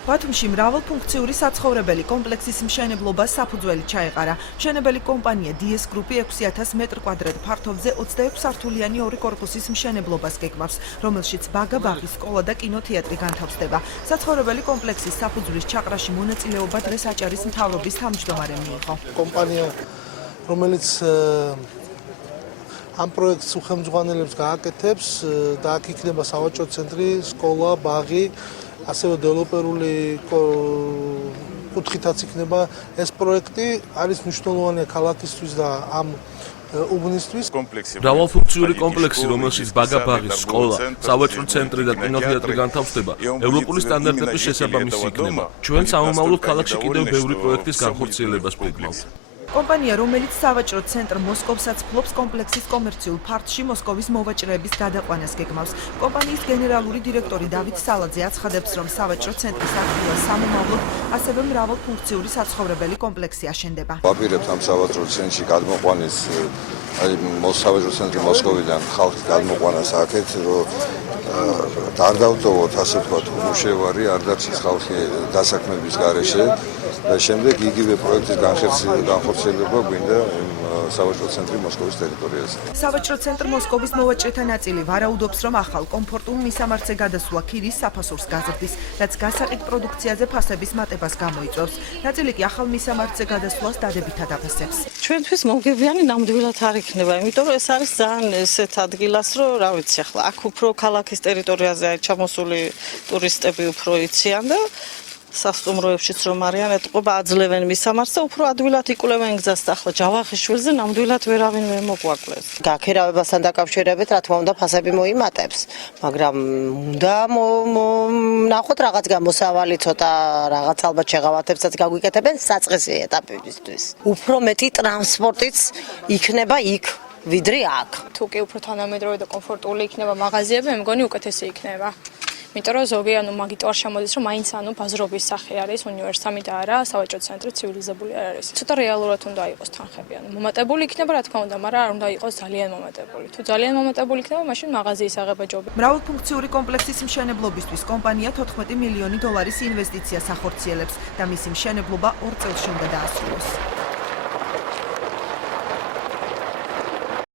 ბათუმში მრავალფუნქციური საცხოვრებელი კომპლექსის მშენებლობა საფუძველი ჩაეყარა. მშენებელი კომპანია DS Group 6000 მეტр-კვადრატ ფართობზე 26 სართულიანი ორი კორპუსის მშენებლობას გეგმავს, რომელშიც ბაგა-ბაღი სკოლა და კინოთეატრი განთავსდება. საცხოვრებელი კომპლექსის საფუძვლის ჩაყრაში მონაწილეობა დღეს აჭარის მთავრობის თავმჯდომარემ მიიღო. კომპანია, რომელიც ამ პროექტს უხელმძღვანელებს გააკეთებს და აქ იქნება სავაჭრო ცენტრი, სკოლა, ბაღი, ასევე დეველოპერული კუთხითაც იქნება ეს პროექტი არის მნიშვნელოვანია ქალაქისთვის და ამ უბნისთვის. მრავალფუნქციური კომპლექსი, რომელშიც ბაგა-ბაღი, სკოლა, სავაჭრო ცენტრი და კინოთეატრი განთავსდება, ევროპული სტანდარტების შესაბამისი იქნება. ჩვენ სამომავლოდ ქალაქში კიდევ ბევრი პროექტის განხორციელებას ვგეგმავთ. კომპანია, რომელიც სავაჭრო ცენტრ მოსკოვსაც ფლობს, კომპლექსის კომერციულ ფარდში მოსკოვის მოვაჭრეების გადაყვანას გეგმავს. კომპანიის გენერალური დირექტორი დავით სალაძე აცხადებს, რომ სავაჭრო ცენტრის აქტივა სამომავლოდ ასევე მრავალფუნქციური საცხოვრებელი კომპლექსი აშენდება. ვაპირებთ ამ სავაჭრო ცენტრში გადმოყვანის, სავაჭრო ცენტრი მოსკოვიდან ხალხის გადმოყვანას აქეთ, რომ არ დავტოვოთ, ასე ვთქვათ, უშევარი, არ დარჩეს ხალხი დასაქმების გარეშე და შემდეგ იგივე პროექტის განხორციელება გვინდა სავაჭრო ცენტრი მოსკოვის ტერიტორიაზე. სავაჭრო ცენტრ მოსკოვის მოვაჭრეთა ნაწილი ვარაუდობს, რომ ახალ კომფორტულ მისამართზე გადასვლა ქირის საფასურს გაზრდის, რაც გასაყიდ პროდუქციაზე ფასების მატებას გამოიწვევს. ნაწილი კი ახალ მისამართზე გადასვლას დადებითად აფასებს. ჩვენთვის მომგებიანი ნამდვილად არ იქნება, იმიტომ რომ ეს არის ძალიან ესეთ ადგილას, რომ რა ვიცი ახლა აქ უფრო ქალაქის ტერიტორიაზე ჩამოსული ტურისტები უფრო იციან და სასტუმროებშიც რომ არიან ეტყობა აძლევენ მისამართს და უფრო ადვილად იკვლევენ გზას და ახლა ჯავახიშვილზე ნამდვილად ვერავინ ვერ მოგვაკლეს. გაქერავებასთან დაკავშირებით რა თქმა უნდა ფასები მოიმატებს, მაგრამ უნდა ნახოთ რაღაც გამოსავალი ცოტა რაღაც ალბათ შეღავათებსაც გაგვიკეთებენ საწყისი ეტაპისთვის. უფრო მეტი ტრანსპორტიც იქნება იქ ვიდრე აქ. თუ კი უფრო თანამედროვე და კომფორტული იქნება მაღაზიები, მე მგონი უკეთესი იქნება. იმიტომ რომ ზოგი მაგით არ შემოდის, რომ მაინც ბაზრობის სახე არის უნივერსიტეტი და არა სავაჭრო ცენტრი ცივილიზებული არ არის. ცოტა რეალურად უნდა იყოს თანხები, მომატებული იქნება რა თქმა უნდა, მაგრამ არ უნდა იყოს ძალიან მომატებული. თუ ძალიან მომატებული იქნება, მაშინ მაღაზიის აღება ჯობია. მრავალფუნქციური კომპლექსის მშენებლობისთვის კომპანია 14 მილიონი დოლარის ინვესტიციას ახორციელებს და მისი მშენებლობა 2 წელში უნდა დაასრულოს.